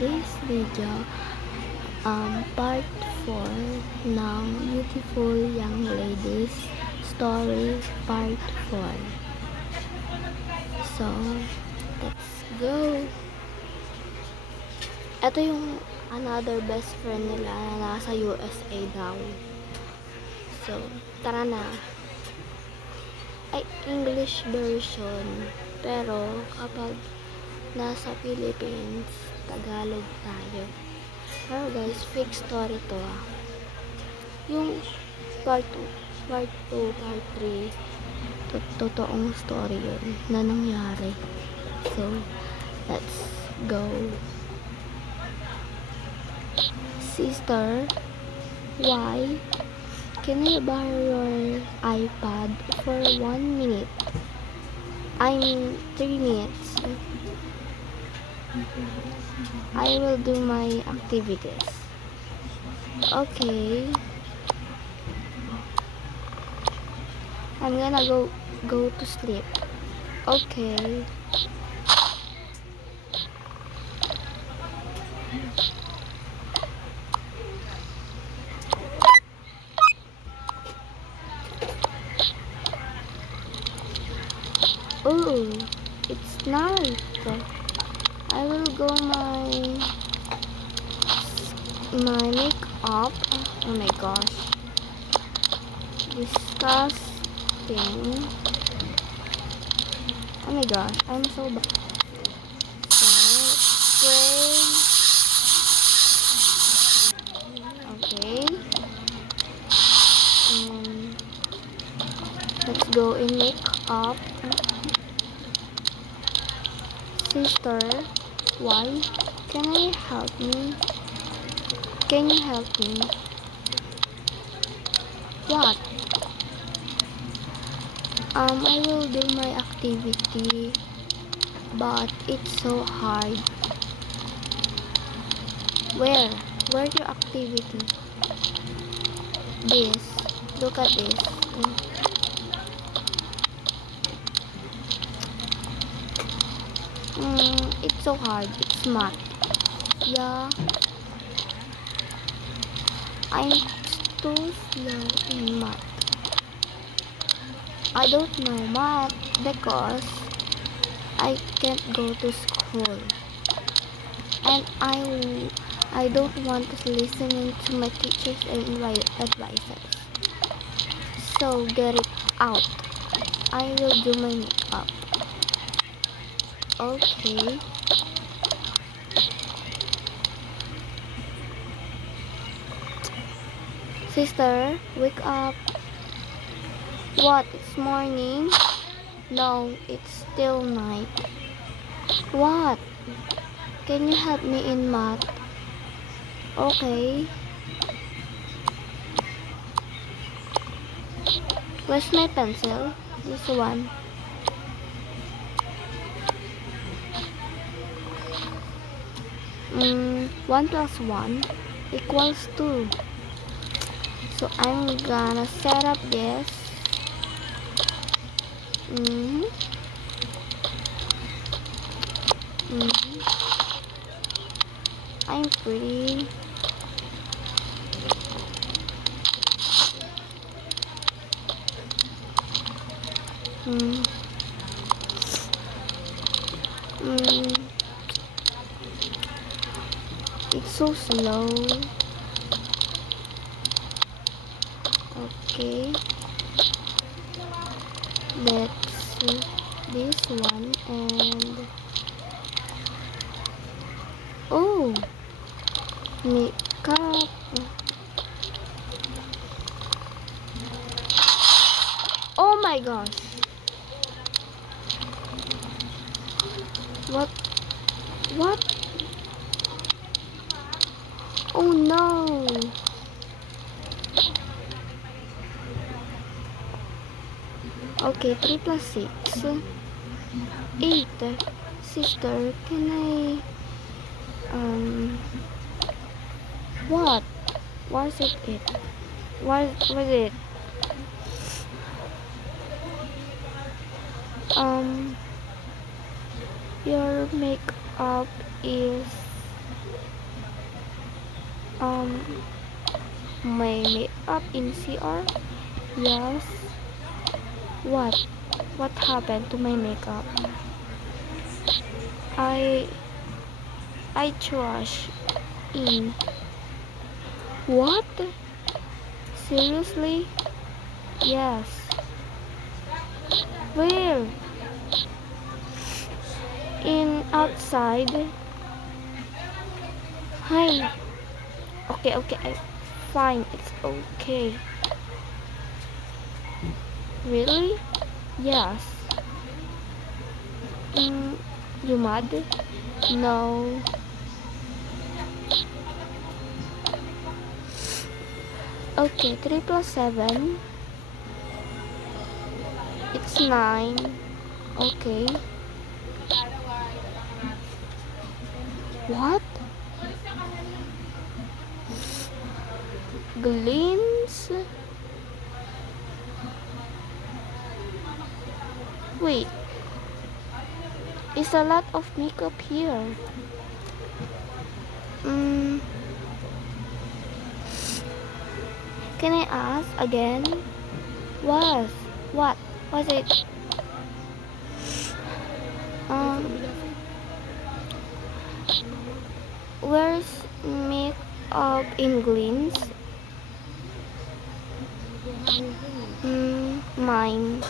this video, part 4 ng Beautiful Young Ladies Story Part 4. So, let's go! Ito yung another best friend nila na nasa USA daw. So, tara na. Ay, English version. Pero, kapag nasa Philippines, Tagalog tayo. Pero guys, fake story to ah. Yung part 2, part 3, totoong story yun na nangyari. So, let's go. Sister, why? Can I borrow your iPad for 1 minute? I mean, 3 minutes. I will do my activities. Okay. I'm gonna go to sleep. Okay. Oh, it's nice. I will go my makeup. Oh my gosh, disgusting. Oh my gosh, I'm so bad. So, spray. Okay. Let's go in makeup. Sister, why? Can you help me? What? I will do my activity, but it's so hard. Where your activity? This. Look at this. It's so hard. It's math. Yeah. I'm too slow in math. I don't know math because I can't go to school. And I don't want to listen to my teachers and advices. So get it out. I will do my makeup. Okay. Sister, wake up. What? It's morning? No, it's still night. What? Can you help me in math? Okay. Where's my pencil? This one. 1 plus 1 equals 2. So I'm gonna set up this. I'm pretty. It's so slow. Okay. Let's see this one and oh, makeup. Oh my gosh. What? Oh no. Okay, 3 plus 6. 8. Sister, can I what? Why is it 8? Why was it? Your makeup is Um, my makeup in CR? Yes. What? What happened to my makeup? I trash in. What? Seriously? Yes. Where? In outside? Hi. Okay. Fine, it's okay. Really? Yes. You mad? No. Okay, 3 plus 7. It's 9. Okay. What? Glints? Wait. It's a lot of makeup here. Can I ask again? What? What was it? Where's makeup in glints? Mine.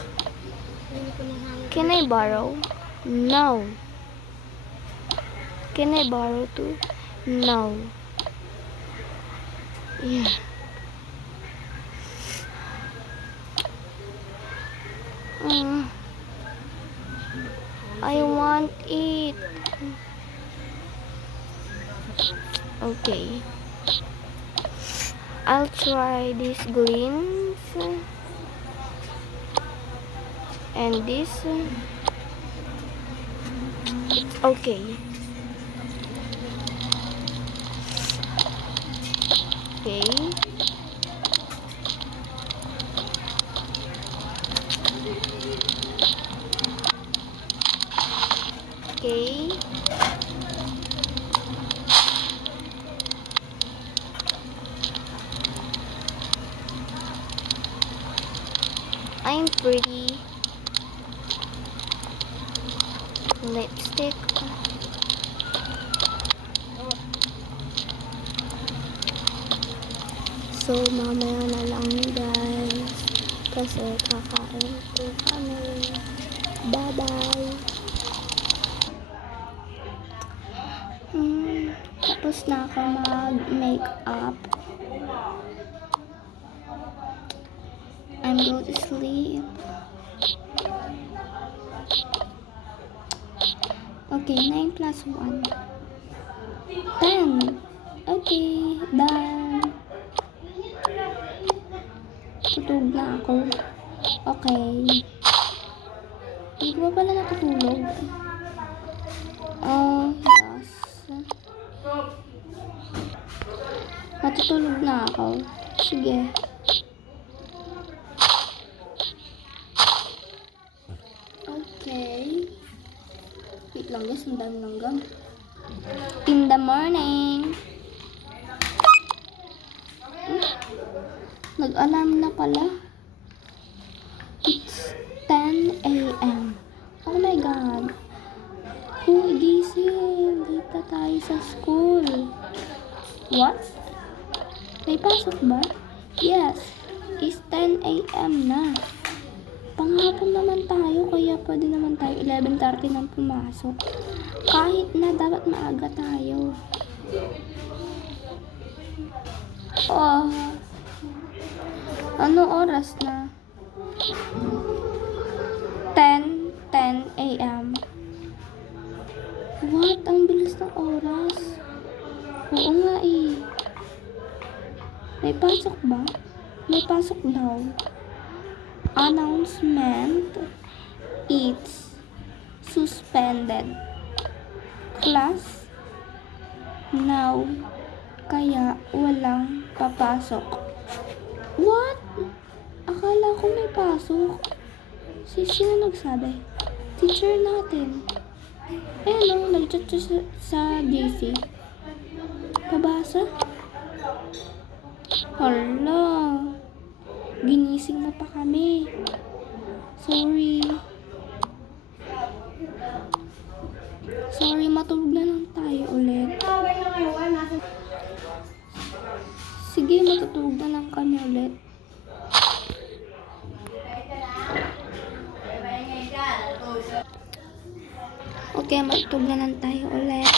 Can I borrow? No. Can I borrow too? No. Yeah. I want it. Okay. I'll try this glints and this. It's okay. Okay. Okay. I'm pretty. Lipstick. So, mamaya na lang guys. Kasi kakain po kami. Bye-bye. Tapos na ako mag-makeup. I'm going to sleep. Okay, 9 plus 1. 10. Okay, done. Tutulog na ako. Okay. Hindi ko ba pala natutulog? Yes. Matutulog na ako. Sige. Okay. Wait lang guys, ang dami ng gum. In the morning. Nag-alarm na pala. It's 10 a.m. Oh my god. Gising. Dito tayo sa school. What? May pasok ba? Yes. It's 10 a.m. na. Panghapon naman tayo, kaya pwede naman tayo 11:30 nang pumasok. Kahit na dapat maaga tayo. Ano oras na? 10 a.m. What? Ang bilis ng oras. Oo nga eh. May pasok ba? May pasok daw. Announcement. It's suspended. Class now. Kaya walang papasok. What? Akala ko may pasok. Sino nagsabi? Teacher natin. Nag-chat sa GC. Pabasa? Hala. Ginising mo pa kami. Sorry. Sorry, matulog na lang tayo ulit. Sige, matutulog na lang kami ulit. Okay, matulog na lang tayo ulit.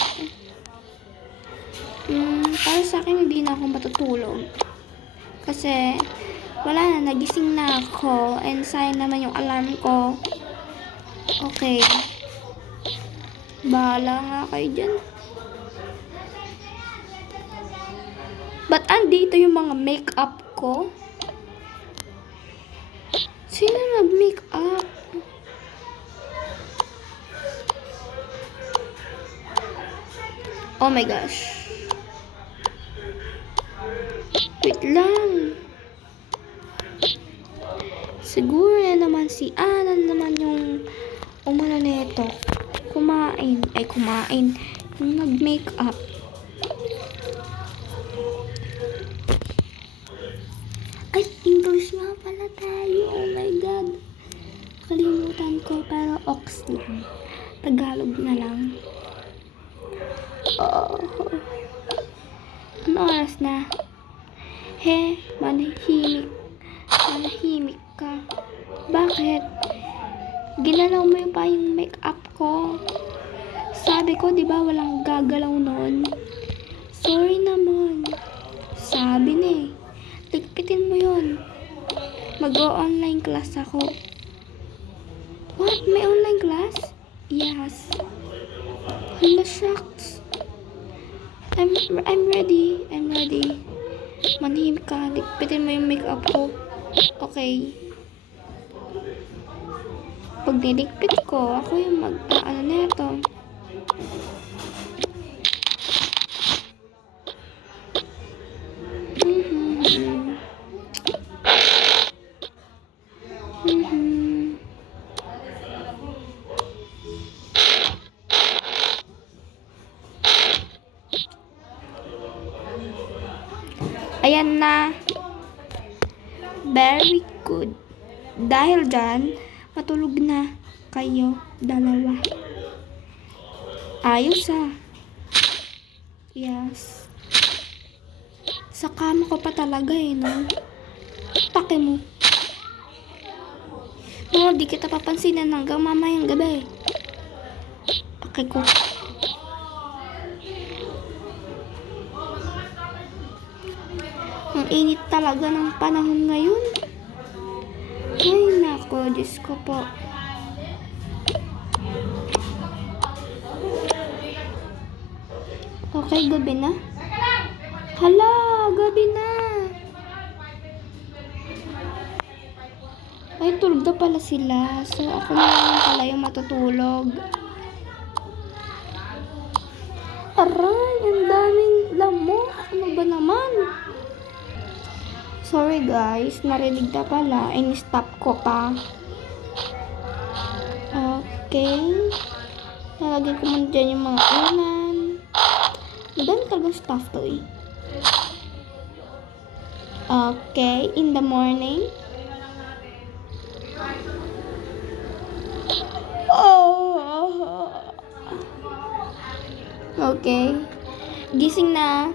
Para sa akin, hindi na ako matutulog. Kasi, wala na, nagising na ako. And sayang naman yung alarm ko. Okay. Bahala nga kayo dyan. Ba't andito yung mga makeup ko? Sino nag-makeup? Oh my gosh. Wait lang. Siguro na naman si Ana naman yung umano nito. Kumain. Yung nag-makeup. Ay, English nga pala tayo. Oh my God. Kalimutan ko, pero ox lang. Tagalog na lang. Oh. Ano oras na? He, manahimik. Manahimik ka. Bakit? Ginalaw mo pa yung make-up ko. Sabi ko, di ba, walang gagalaw nun? Sorry naman. Sabi na eh. Ligpitin mo yun. Mag-o-online class ako. What? May online class? Yes. Hala, shucks. I'm ready. Manhimik ka. Ligpitin mo yung makeup ko. Okay. Pag niligpit ko, ako yung ano na ito. Ayan na. Very good. Dahil dyan, matulog na kayo dalawa. Ayos ah. Yes. Sa kama ko pa talaga eh, no? Pake mo. No, di kita papansinan hanggang mamayang gabi. Pake ko. Ang init talaga ng panahon ngayon. Ay, nako, Diyos ko po. Okay, gabi na. Hala, gabi na. Ay, tulog na pala sila. So, ako na lang pala yung matutulog. Aray, ang daming lamok. Ano ba naman? Sorry guys, narinig na pala. In-stop ko pa. Okay. Nalagyan ko muna dyan yung mga unan. Madami talagang stuff to eh. Okay, in the morning. Okay. Gising na,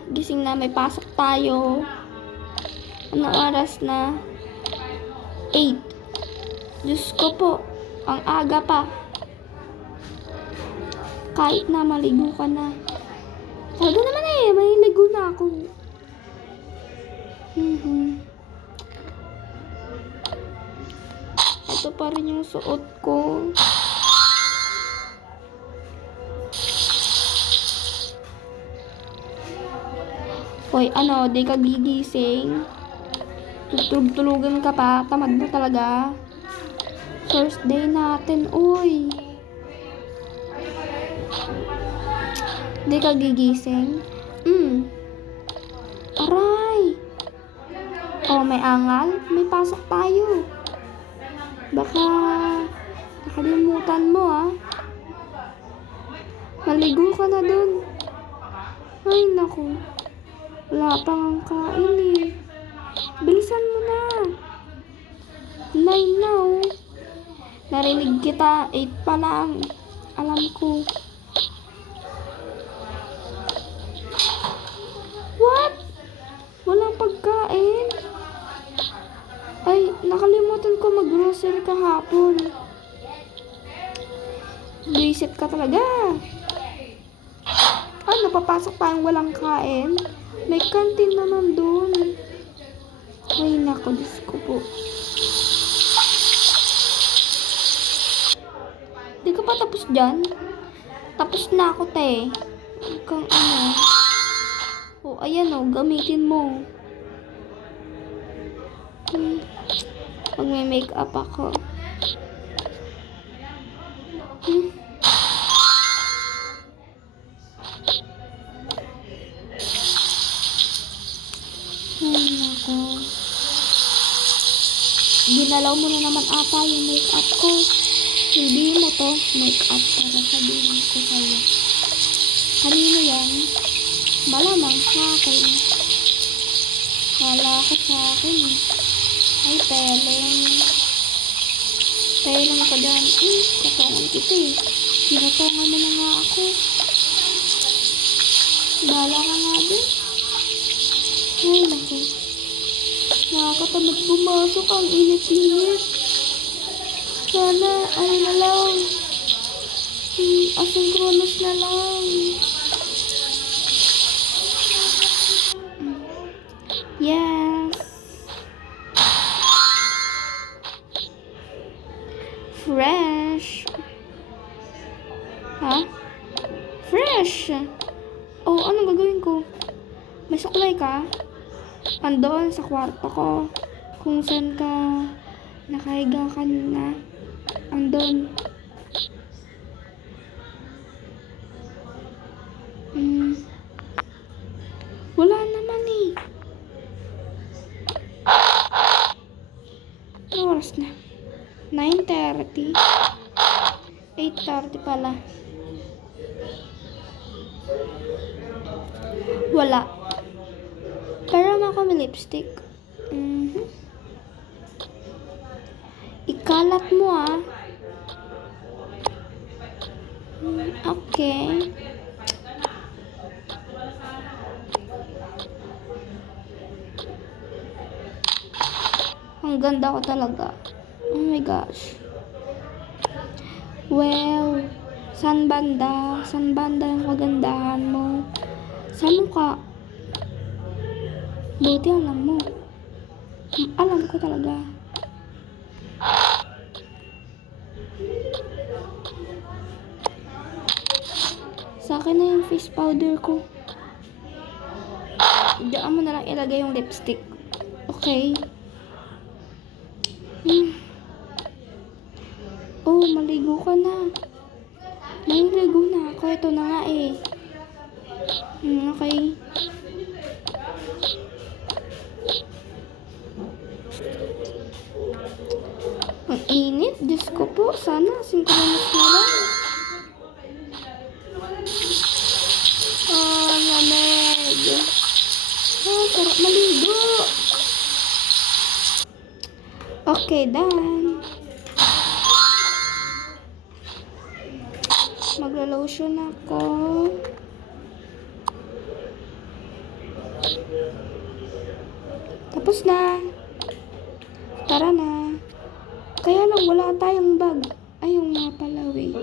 may pasok tayo. Ano oras na? 8. Diyos ko po, ang aga pa. Kahit na maligo ka na. Talaga naman eh, maliligo na ako. Ito pa rin yung suot ko. Hoy, ano, di ka gigising. Tulog-tulugan ka pa. Tamad mo talaga. First day natin, uy. Di ka gigising. Aray. Oh, may angal. May pasok tayo. Baka nakalimutan mo, ah. Maligo ka na dun. Ay, naku. Wala pang ang kain eh. Bilisan mo na. 9 na oh. Narinig kita. 8 pa lang. Alam ko. What? Walang pagkain? Ay, nakalimutan ko mag-grocery kahapon. Visit ka talaga. Ano, papasok tayong walang kain? May canteen naman doon. Ay, nako, Diyos ko po. Di ka pa tapos dyan? Tapos na ako, te. Kang ano. O, ayan o, gamitin mo. Mag-make-up ako. Ay, nako. Ginalaw mo na naman ata yung make-up ko. Hindi mo to make-up para sabihin ko sa'yo. Kanino yan? Malamang sa akin. Wala ka sa akin. Ay, peleng. Peleng ka dyan. Katongan kita eh. Kinatongan mo na nga ako. Bahala ka nga din. Ay, naku. Nakakatamad pumasok ang init-init. Sana, ano na lang. Asynchronous na lang. Yes. Fresh. Ha? Fresh. Oh, anong gagawin ko? May suklay ka? Andoon sa kwarto ko. Kung saan ka nakahiga kanina. Andon. Wala naman eh. Ano oras na? 9:30. 8:30 pala. Wala. Pero ako may lipstick. Ikalat mo ah. Okay. Ang ganda ko talaga. Oh my gosh. Well, saan banda? Saan banda yung kagandahan mo? Sa mukha. Buti alam mo. Alam ko talaga. Sa akin na yung face powder ko. Diyan mo na lang ilagay yung lipstick. Okay. Oh, maligo ka na. Maligo na ako. Ito na nga eh. Okay. Ang init. Diyos ko po. Sana synchronous na lang. Oh, lamig. Oh, sarap maligo. Okay, done. Magla-lotion ako. Tapos na. Tara na. Kaya lang wala tayong bag. Ay, yung nga pala, wait.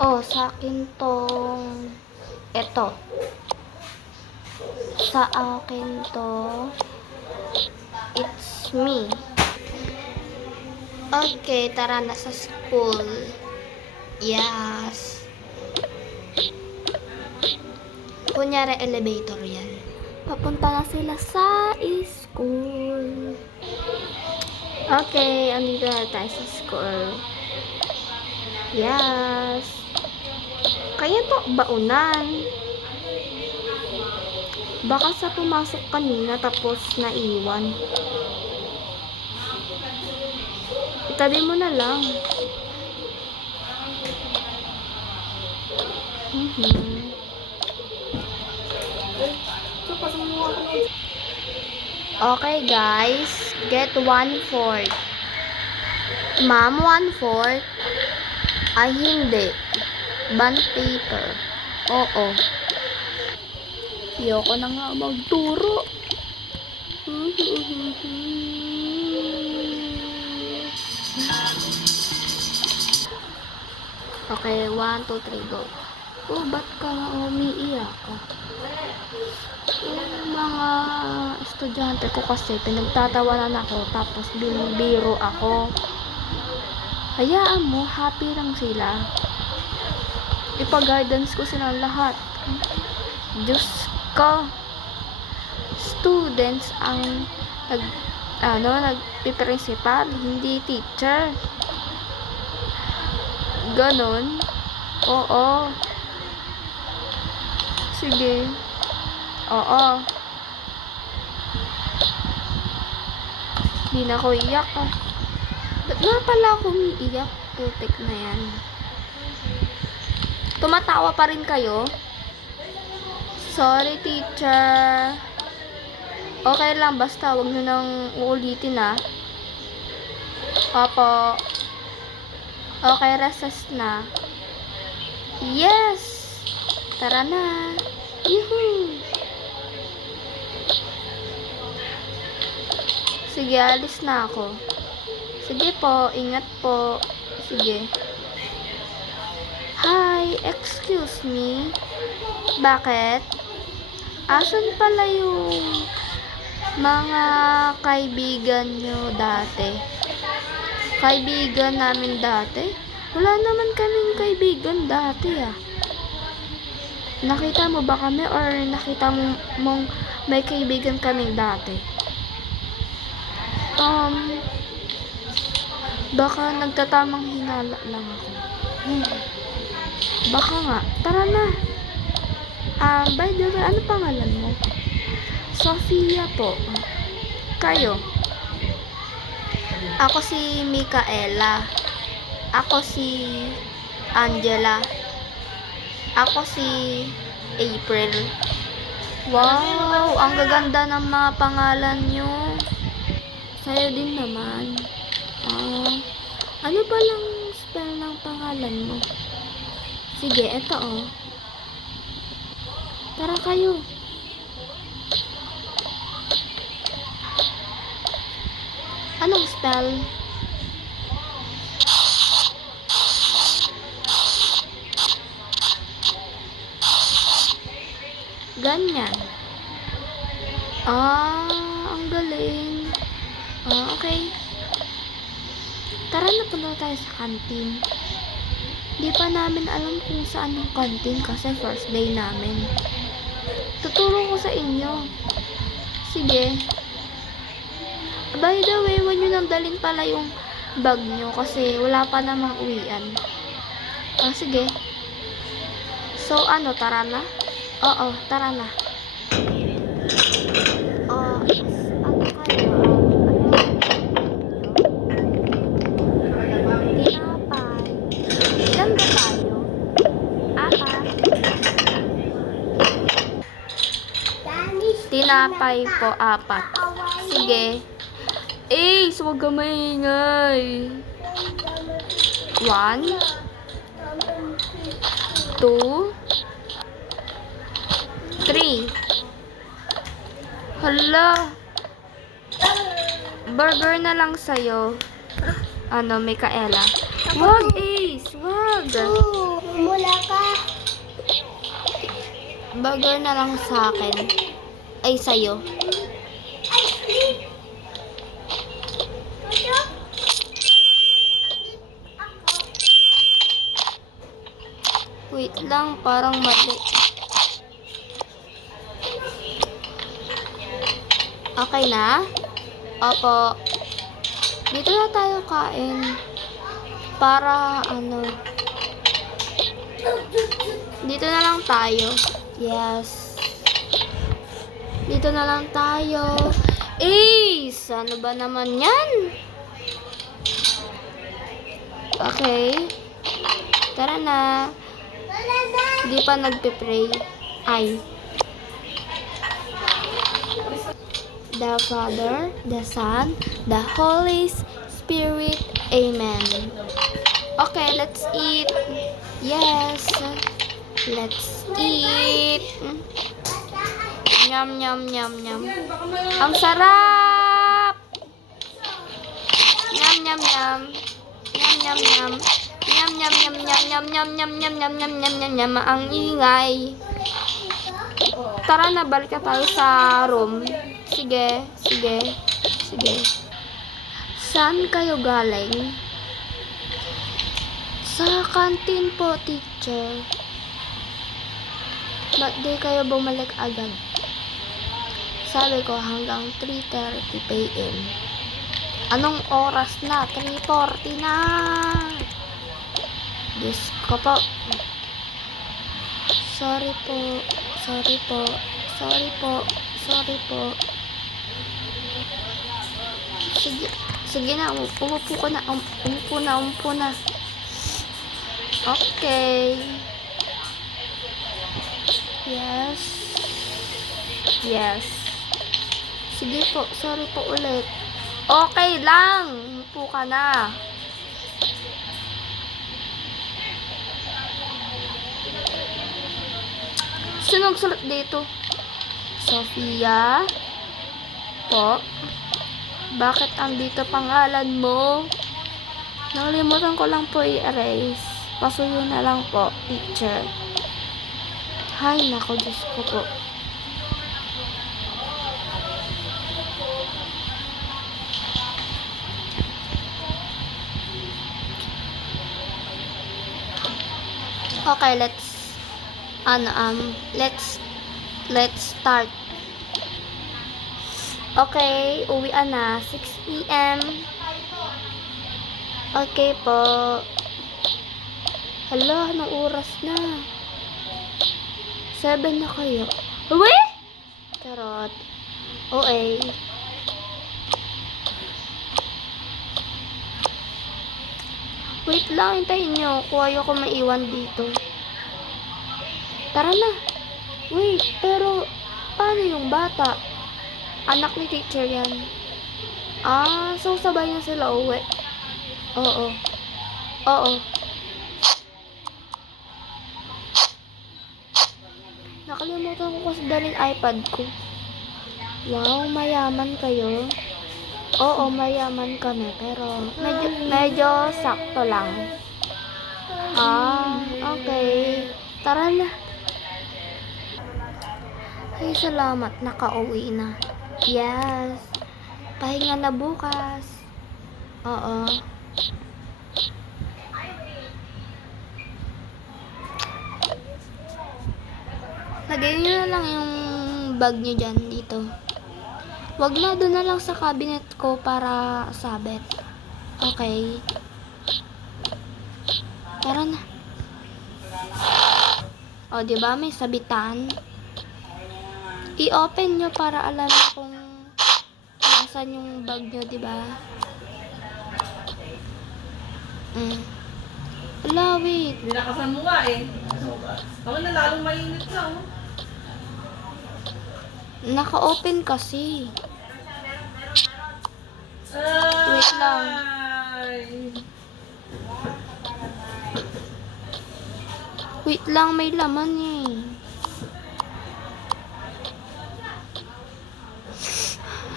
Oh, sa akin tong eto. Sa akin to. It's me. Okay, tara na sa school. Yes. Kunyari, elevator yan. Papunta na sila sa school. Okay, andito na tayo sa school. Yes. Kaya to baunan. Baka sa pumasok kanina tapos naiwan. Itabi mo na lang. So, pasok Okay guys, get 1/4. Ma'am, 1/4? Ay hindi. Bond paper. Oo. Ayoko na nga magturo. Okay, 1, 2, 3, go. Oh, ba't ka umiiyak ka? Yung mga estudyante ko kasi pinagtatawanan ako tapos binibiro ako. Hayaan mo, happy lang sila. Ipa-guidance ko sila lahat. Diyos ko. Students ang nagpiprinsipal, hindi teacher. Ganon. Oo. Sige. Oo. Hindi na ako iyak ah. Ba't nga pala ako umiiyak? Putik na yan. Tumatawa pa rin kayo? Sorry, teacher. Okay lang, basta huwag nyo nang uulitin ah. Opo. Okay, recess na. Yes! Tara na. Yuhuu! Sige, alis na ako. Sige po, ingat po. Sige. Hi, excuse me. Bakit? Asan pala yung mga kaibigan nyo dati? Kaibigan namin dati? Wala naman kaming kaibigan dati ah. Nakita mo ba kami or nakita mong may kaibigan kaming dati? Baka nagtatamang hinala lang ako. Baka nga. Tara na. By the way, ano pangalan mo? Sofia po. Kayo? Ako si Micaela. Ako si Angela. Ako si April. Wow, ang gaganda ng mga pangalan nyo. Sa'yo din naman. Ano ba lang spell ng pangalan mo? Sige, eto oh. Tara kayo. Anong spell? Ganyan. Ang galing. Okay. Tara na, punta tayo sa kantin. Di pa namin alam kung saan yung kantin kasi first day namin. Tuturo ko sa inyo. Sige. By the way, huwag nyo nang dalhin pala yung bag nyo kasi wala pa namang uwian. Sige. So, tara na? Oo, tara na. Tinapay po, 4. Sige. Huwag ka maingay. 1, 2, 3. Hala. Burger na lang sa'yo. Micaela. Wag, Ace. Wag. Mula ka. Burger na lang sa akin. Ay, sa'yo. Wait lang, parang mali. Okay na? Opo. Dito na tayo kain. Para, dito na lang tayo. Yes. Dito na lang tayo. Ace! Ano ba naman yan? Okay. Tara na. Di pa nagpe-pray. Ay. the Father, the Son, the Holy Spirit. Amen. Okay, let's eat. Yes. Let's eat. Nyam, nyam, nyam, nyam. Ang sarap! Nyam, nyam, nyam. Nyam, nyam, nyam. Nyam, nyam, nyam, nyam, nyam, nyam, nyam, nyam, nyam, nyam, nyam, nyam, nyam. Ang ingay. Tara na, balik na tayo sa room. Sige, sige, sige. Saan kayo galing? Sa kantin po, teacher. Ba't di kayo bumalik agad? Sabi ko hanggang 3:30 p.m. Anong oras na? 3:40 na. Diyos ko po. Sorry po. Sorry po. Sorry po. Sorry po. Sige. Sige na. Umupo ko na. Umupo na. Umupo na. Okay. Yes. Yes. Sige po. Sorry po ulit. Okay lang. Umupo ka na. Sino nagsulat dito? Sofia? Po? Bakit andito pangalan mo? Nakalimutan ko lang po i-erase. Pasuyo na lang po, teacher. Hay, nako, Diyos ko po. Okay, let's start. Okay, uwian na. 6 p.m. Okay po. Hala, anong oras na? 7 na kayo. Uwi? Charot. Okay. Wait lang, hintayin nyo. Kung ayoko maiwan dito. Tara na. Wait, pero paano yung bata? Anak ni teacher yan. Ah, so sabay na sila uwi. Oo. Oo. Nakalimutan ko kasi dalhin iPad ko. Wow, mayaman kayo. Oo, mayaman kami, pero medyo sakto lang. Ah, okay. Tara na. Ay, salamat. Nakauwi na. Yes. Pahinga na bukas. Oo. Lagay nyo na lang yung bag nyo dyan dito. Wag na, doon na lang sa cabinet ko para sabit. Okay. Tara na. O, diba? May sabitan. I-open nyo para alam nyo kung nasan yung bag nyo, diba? Ala, wait. Nilakasan mo nga eh. Ako na lalong mainit na oh. Naka-open kasi. Wait lang. Wait lang, may laman eh.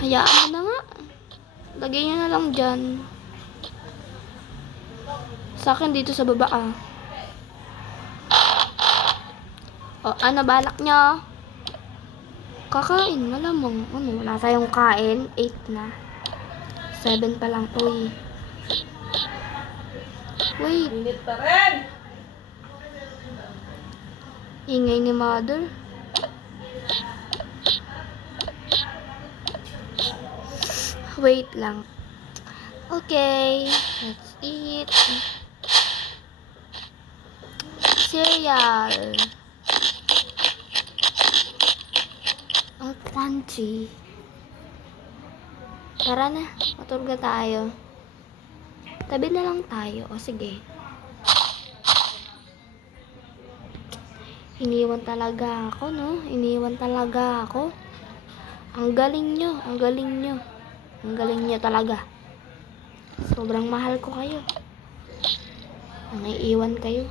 Hayaan mo na nga. Lagay nyo na lang dyan. Sa akin dito sa baba ah. O, ano balak nyo? Kakain, malamang. Ano, wala tayong kain. 8 na. 7 pa lang. Uy. Wait. Init pa rin. Ingay ni mother. Wait lang. Okay. Let's eat. Cereal. Ang crunchy. Tara na. Matulga tayo. Tabi na lang tayo. O sige. Iniwan talaga ako, no? Iniwan talaga ako. Ang galing nyo, ang galing nyo. Ang galing nyo talaga. Sobrang mahal ko kayo. Nang iiwan kayo.